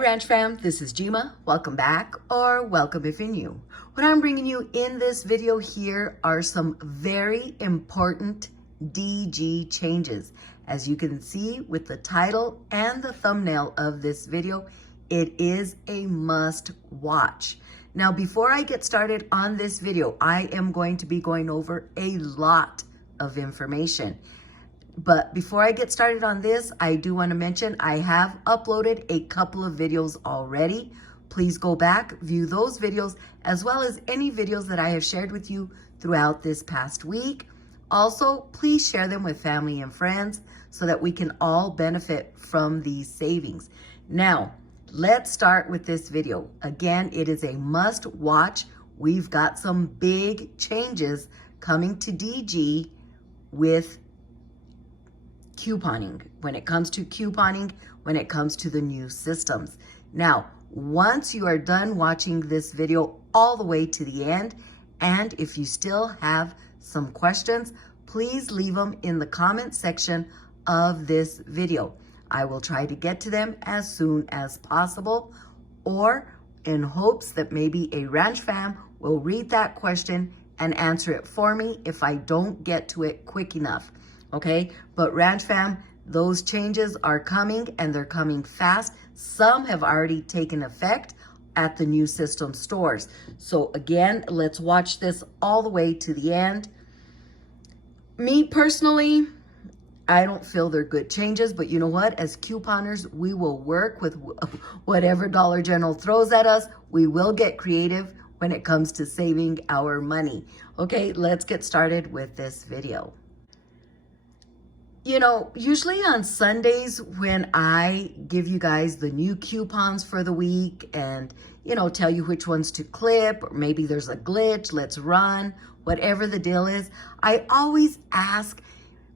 Ranch fam, this is Jima. Welcome back, or welcome if you're new. What I'm bringing you in this video here are some very important DG changes. As you can see with the title and the thumbnail of this video, it is a must watch. Now, before I get started on this video, I am going to be going over a lot of information. But before I get started on this, I do want to mention I have uploaded a couple of videos already. Please go back, view those videos, as well as any videos that I have shared with you throughout this past week. Also, please share them with family and friends so that we can all benefit from these savings. Now, let's start with this video. Again, it is a must watch. We've got some big changes coming to DG with couponing, when it comes to couponing, when it comes to the new systems. Now, once you are done watching this video all the way to the end, and if you still have some questions, please leave them in the comment section of this video. I will try to get to them as soon as possible, or in hopes that maybe a ranch fam will read that question and answer it for me if I don't get to it quick enough. Okay, but ranch fam, those changes are coming and they're coming fast. Some have already taken effect at the new system stores. So again, let's watch this all the way to the end. Me personally, I don't feel they're good changes, but you know what? As couponers, we will work with whatever Dollar General throws at us. We will get creative when it comes to saving our money. Okay, let's get started with this video. You know, usually on Sundays when I give you guys the new coupons for the week and, you know, tell you which ones to clip, or maybe there's a glitch, let's run, whatever the deal is, I always ask,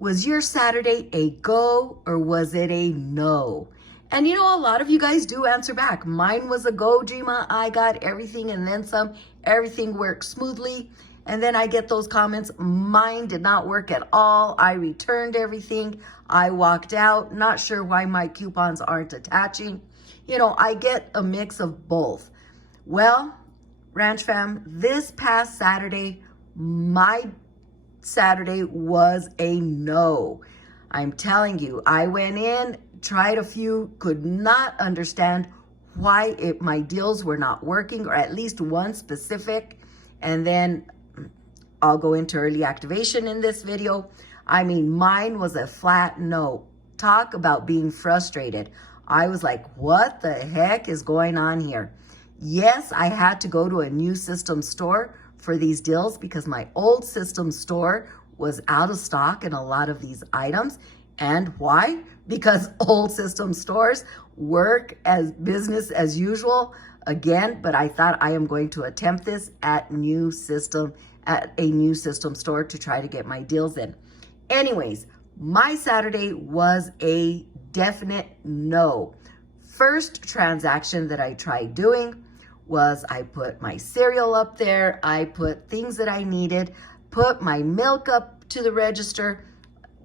was your Saturday a go or was it a no? And you know, a lot of you guys do answer back. Mine was a go, Jima. I got everything and then some. Everything worked smoothly. And then I get those comments, mine did not work at all. I returned everything. I walked out, not sure why my coupons aren't attaching. You know, I get a mix of both. Well, Ranch fam, this past Saturday, my Saturday was a no. I'm telling you, I went in, tried a few, could not understand why my deals were not working, or at least one specific. And then I'll go into early activation in this video. I mean, mine was a flat no. Talk about being frustrated. I was like, what the heck is going on here? Yes, I had to go to a new system store for these deals because my old system store was out of stock in a lot of these items. And why? Because old system stores work as business as usual again, but I thought I am going to attempt this at a new system store to try to get my deals in. Anyways, my Saturday was a definite no. First transaction that I tried doing was I put my cereal up there. I put things that I needed, put my milk up to the register,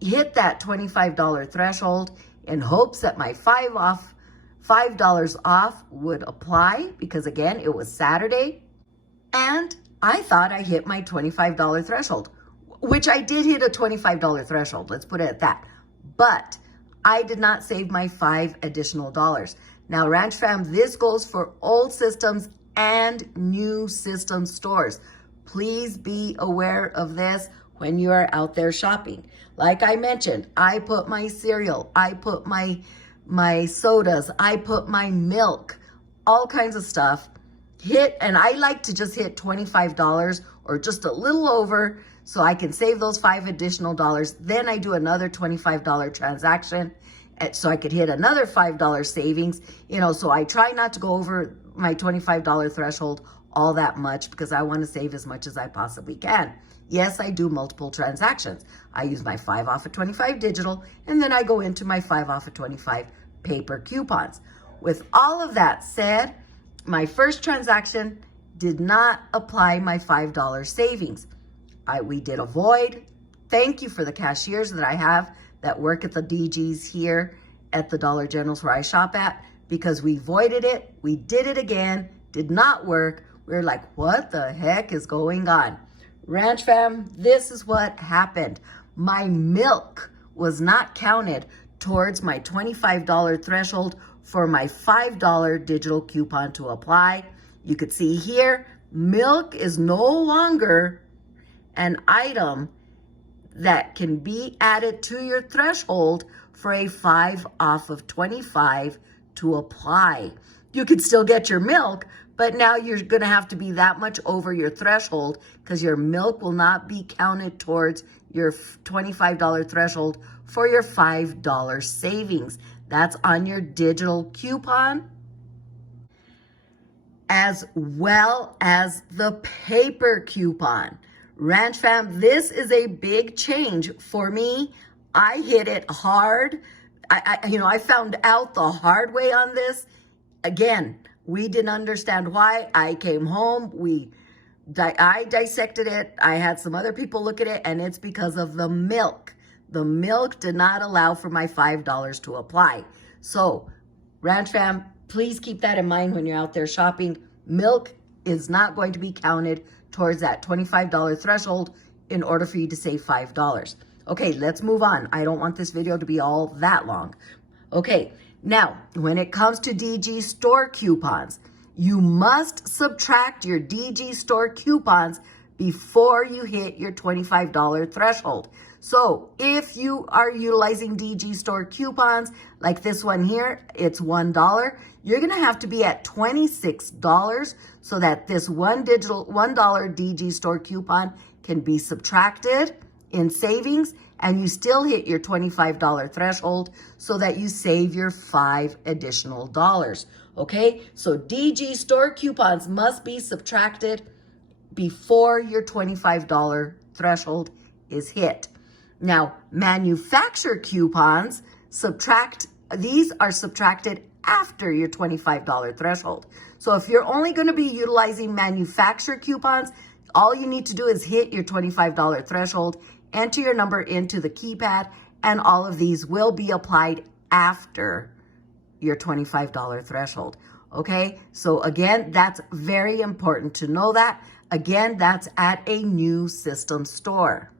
hit that $25 threshold in hopes that my $5 off would apply, because again, it was Saturday. And I thought I hit my $25 threshold, which I did hit a $25 threshold. Let's put it at that. But I did not save my $5 additional. Now, Ranch fam, this goes for old systems and new system stores. Please be aware of this when you are out there shopping. Like I mentioned, I put my cereal, I put my sodas, I put my milk, all kinds of stuff. And I like to just hit $25 or just a little over so I can save those $5 additional. Then I do another $25 transaction so I could hit another $5 savings. You know, so I try not to go over my $25 threshold all that much because I want to save as much as I possibly can. Yes, I do multiple transactions. I use my 5 off of 25 digital, and then I go into my 5 off of 25 paper coupons. With all of that said, my first transaction did not apply my $5 savings. We did a void. Thank you for the cashiers that I have that work at the DGs here at the Dollar Generals where I shop at. because we voided it. We did it again, did not work. We're like, what the heck is going on? Ranch fam, this is what happened. My milk was not counted towards my $25 threshold for my $5 digital coupon to apply. You could see here, milk is no longer an item that can be added to your threshold for a 5 off of 25 to apply. You could still get your milk, but now you're gonna have to be that much over your threshold because your milk will not be counted towards your $25 threshold for your $5 savings. That's on your digital coupon, as well as the paper coupon. Ranch fam, this is a big change for me. I hit it hard. I found out the hard way on this. Again, we didn't understand why. I came home, I dissected it. I had some other people look at it, and it's because of the milk. The milk did not allow for my $5 to apply. So, Ranch fam, please keep that in mind when you're out there shopping. Milk is not going to be counted towards that $25 threshold in order for you to save $5. Okay, let's move on. I don't want this video to be all that long. Okay, now, when it comes to DG store coupons, you must subtract your DG store coupons before you hit your $25 threshold. So if you are utilizing DG store coupons, like this one here, it's $1, you're gonna have to be at $26 so that this $1 DG store coupon can be subtracted in savings, and you still hit your $25 threshold so that you save your $5 additional dollars. Okay, so DG store coupons must be subtracted before your $25 threshold is hit. Now, manufacturer coupons, these are subtracted after your $25 threshold. So if you're only gonna be utilizing manufacturer coupons, all you need to do is hit your $25 threshold, enter your number into the keypad, and all of these will be applied after your $25 threshold. Okay, so again, that's very important to know that. Again, that's at a new system store.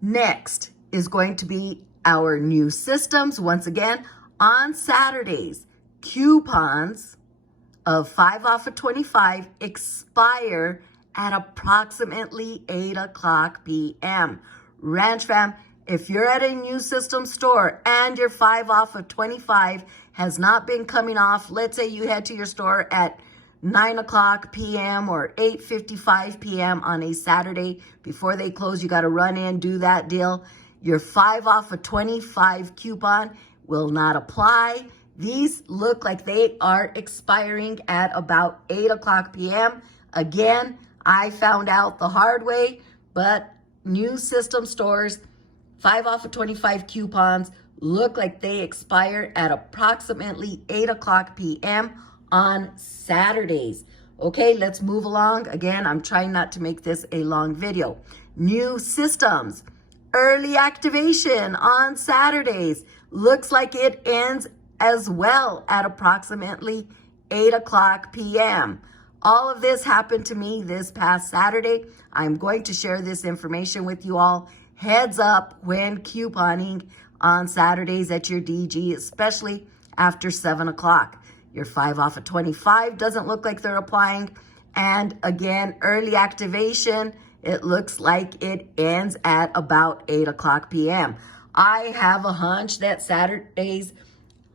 Next is going to be our new systems. Once again, on Saturdays, coupons of 5 off of 25 expire at approximately 8 o'clock p.m. Ranch fam, if you're at a new system store and your 5 off of 25 has not been coming off, let's say you head to your store at 9 o'clock p.m. or 8:55 p.m. on a Saturday before they close, you got to run in, do that deal. Your 5 off of 25 coupon will not apply. These look like they are expiring at about 8 o'clock p.m. Again, I found out the hard way, but new system stores, 5 off of 25 coupons look like they expire at approximately 8 o'clock p.m. on Saturdays. Okay, let's move along. Again, I'm trying not to make this a long video. New systems, early activation on Saturdays. Looks like it ends as well at approximately 8 o'clock p.m. All of this happened to me this past Saturday. I'm going to share this information with you all. Heads up when couponing on Saturdays at your DG, especially after 7 o'clock. Your 5 off of 25 doesn't look like they're applying. And again, early activation, it looks like it ends at about 8 o'clock p.m. I have a hunch that Saturday's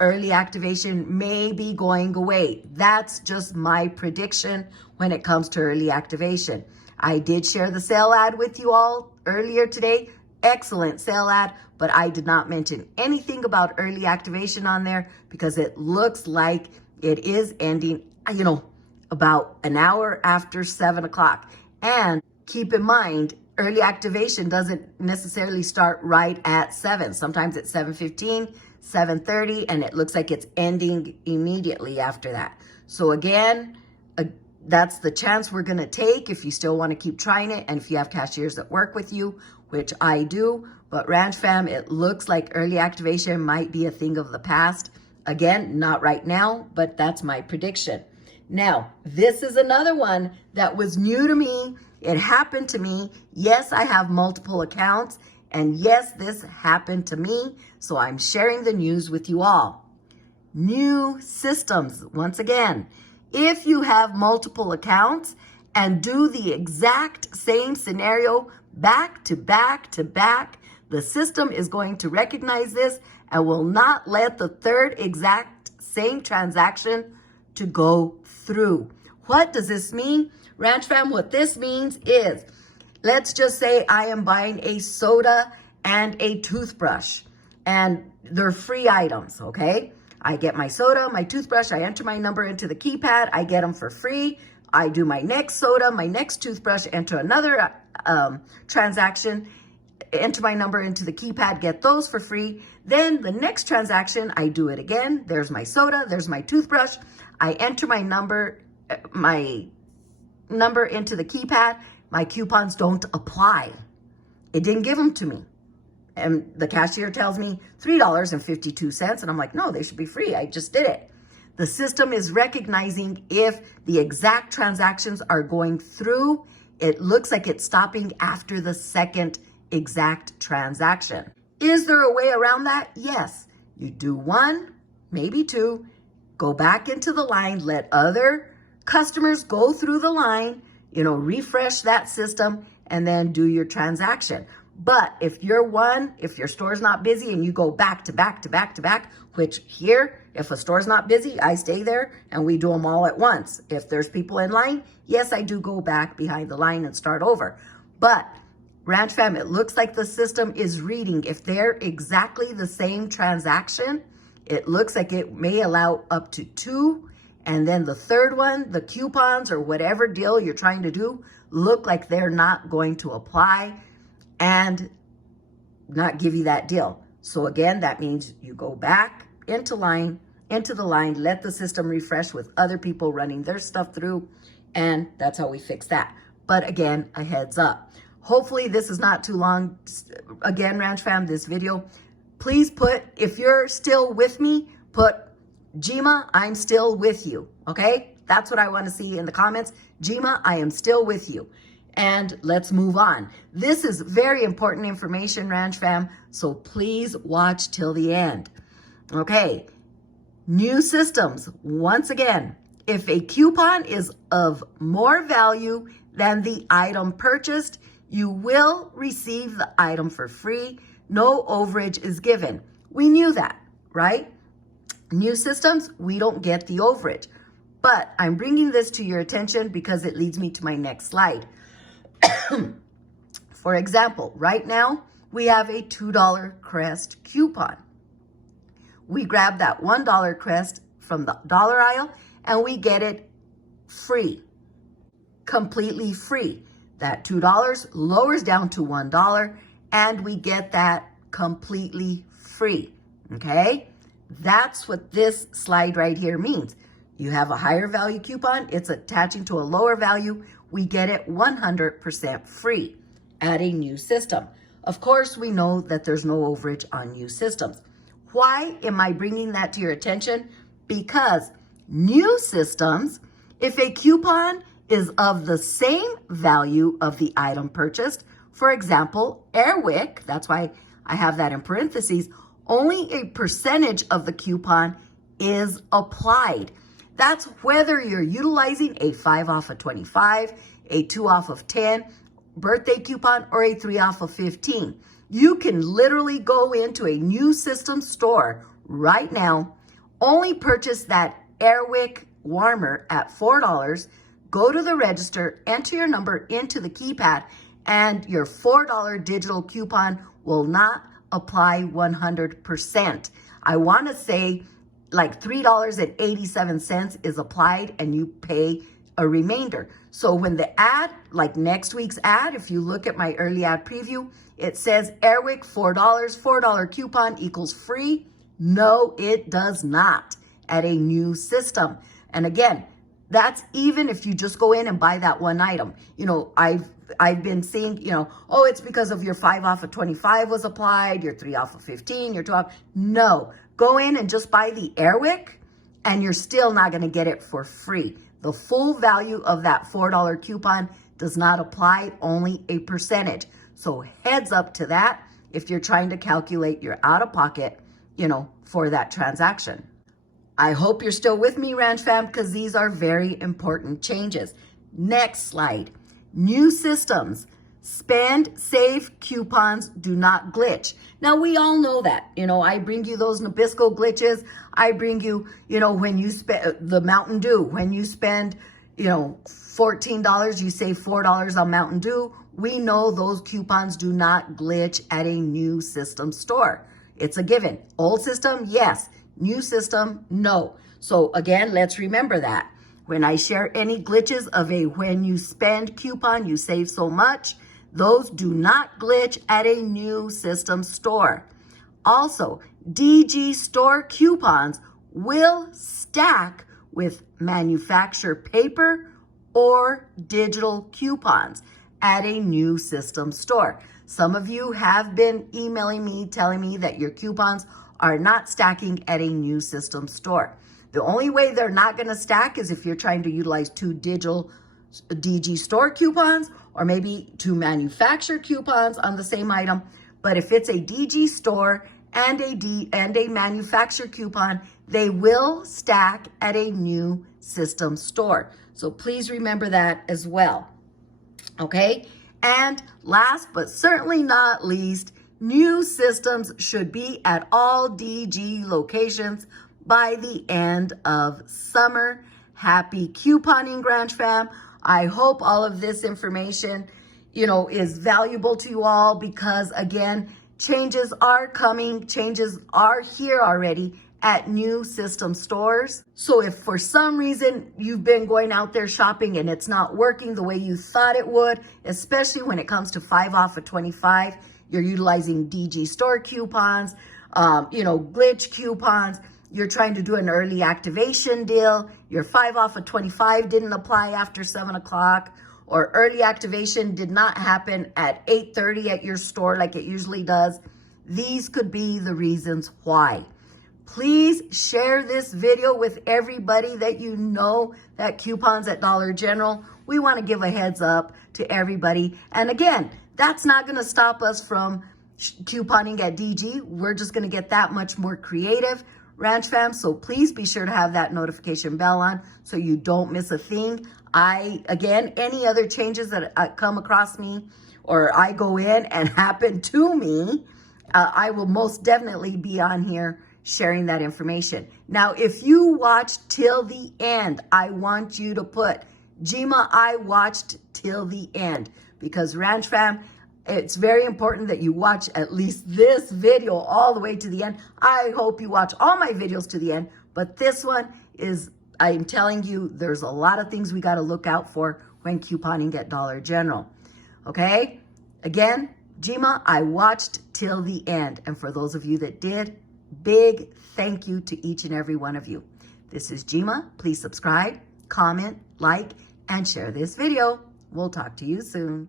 early activation may be going away. That's just my prediction when it comes to early activation. I did share the sale ad with you all earlier today. Excellent sale ad, but I did not mention anything about early activation on there because it looks like it is ending, about an hour after 7 o'clock. And keep in mind, early activation doesn't necessarily start right at 7. Sometimes it's 7:15, 7:30, and it looks like it's ending immediately after that. So again, that's the chance we're gonna take if you still wanna keep trying it, and if you have cashiers that work with you, which I do. But Ranch fam, it looks like early activation might be a thing of the past. Again, not right now, but that's my prediction. Now, this is another one that was new to me. It happened to me. Yes, I have multiple accounts, and yes, this happened to me. So I'm sharing the news with you all. New systems. Once again, if you have multiple accounts and do the exact same scenario back to back to back, the system is going to recognize this and will not let the third exact same transaction to go through. What does this mean? Ranch fam, what this means is, let's just say I am buying a soda and a toothbrush, and they're free items, okay? I get my soda, my toothbrush, I enter my number into the keypad, I get them for free. I do my next soda, my next toothbrush, enter another transaction, enter my number into the keypad, get those for free. Then the next transaction, I do it again. There's my soda, there's my toothbrush. I enter my number into the keypad. My coupons don't apply. It didn't give them to me. And the cashier tells me $3.52. And I'm like, no, they should be free. I just did it. The system is recognizing if the exact transactions are going through. It looks like it's stopping after the second exact transaction. Is there a way around that? Yes. You do one, maybe two, go back into the line, let other customers go through the line, refresh that system, and then do your transaction. But if your store's not busy and you go back to back to back to back, which here, if a store's not busy, I stay there and we do them all at once. If there's people in line, yes, I do go back behind the line and start over. But Ranch fam, it looks like the system is reading. If they're exactly the same transaction, it looks like it may allow up to two. And then the third one, the coupons or whatever deal you're trying to do, look like they're not going to apply and not give you that deal. So again, that means you go back into the line, let the system refresh with other people running their stuff through, and that's how we fix that. But again, a heads up. Hopefully this is not too long. Again, Ranch fam, this video, please put, if you're still with me, put, Jima, I'm still with you, okay? That's what I want to see in the comments. Jima, I am still with you. And let's move on. This is very important information, Ranch fam, so please watch till the end. Okay, new systems. Once again, if a coupon is of more value than the item purchased, you will receive the item for free. No overage is given. We knew that, right? New systems, we don't get the overage. But I'm bringing this to your attention because it leads me to my next slide. For example, right now, we have a $2 Crest coupon. We grab that $1 Crest from the dollar aisle and we get it free, completely free. That $2 lowers down to $1 and we get that completely free, okay? That's what this slide right here means. You have a higher value coupon, it's attaching to a lower value, we get it 100% free at a new system. Of course, we know that there's no overage on new systems. Why am I bringing that to your attention? Because new systems, if a coupon is of the same value of the item purchased, for example, Airwick, that's why I have that in parentheses, only a percentage of the coupon is applied. That's whether you're utilizing a 5 off of 25, a 2 off of 10, birthday coupon, or a 3 off of 15. You can literally go into a new system store right now, only purchase that Airwick warmer at $4, go to the register, enter your number into the keypad, and your $4 digital coupon will not apply 100%. I want to say like $3.87 is applied and you pay a remainder. So when the ad, like next week's ad, if you look at my early ad preview, it says Airwick $4 coupon equals free. No, it does not at a new system. And again, That's even if you just go in and buy that one item. You know, I've been seeing, you know, oh, it's because of your 5 off of 25 was applied, your 3 off of 15, your 2 off. No, go in and just buy the Airwick and you're still not going to get it for free. The full value of that $4 coupon does not apply, only a percentage. So heads up to that if you're trying to calculate your out-of-pocket, you know, for that transaction. I hope you're still with me, Ranch Fam, because these are very important changes. Next slide. New systems. Spend, save, coupons do not glitch. Now, we all know that. You know, I bring you those Nabisco glitches. I bring you, you know, when you spend the Mountain Dew, when you spend, you know, $14, you save $4 on Mountain Dew. We know those coupons do not glitch at a new system store. It's a given. Old system, yes. New system, no. So again, let's remember that. When I share any glitches of a when you spend coupon, you save so much, those do not glitch at a new system store. Also, DG store coupons will stack with manufacturer paper or digital coupons at a new system store. Some of you have been emailing me, telling me that your coupons are not stacking at a new system store. The only way they're not going to stack is if you're trying to utilize 2 digital DG store coupons or maybe 2 manufacturer coupons on the same item. But if it's a DG store and a manufacturer coupon, they will stack at a new system store. So please remember that as well. Okay? And last but certainly not least, new systems should be at all DG locations by the end of summer. Happy couponing, Ranch Fam. I hope all of this information, you know, is valuable to you all because, again, changes are coming. Changes are here already at new system stores. So if for some reason you've been going out there shopping and it's not working the way you thought it would, especially when it comes to 5 off of 25, you're utilizing DG store coupons, you know, glitch coupons. You're trying to do an early activation deal. Your 5 off of 25 didn't apply after 7 o'clock, or early activation did not happen at 8:30 at your store like it usually does. These could be the reasons why. Please share this video with everybody that you know that coupons at Dollar General. We want to give a heads up to everybody. And again, that's not going to stop us from couponing at DG. We're just going to get that much more creative, Ranch Fam. So please be sure to have that notification bell on so you don't miss a thing. Again, any other changes that come across me or I go in and happen to me, I will most definitely be on here sharing that information. Now, if you watched till the end, I want you to put, Jima, I watched till the end, because Ranch Fam, it's very important that you watch at least this video all the way to the end. I hope you watch all my videos to the end, but this one is, I'm telling you, there's a lot of things we got to look out for when couponing at Dollar General. Okay? Again, Jima, I watched till the end. And for those of you that did, big thank you to each and every one of you. This is Jima. Please subscribe, comment, like, and share this video. We'll talk to you soon.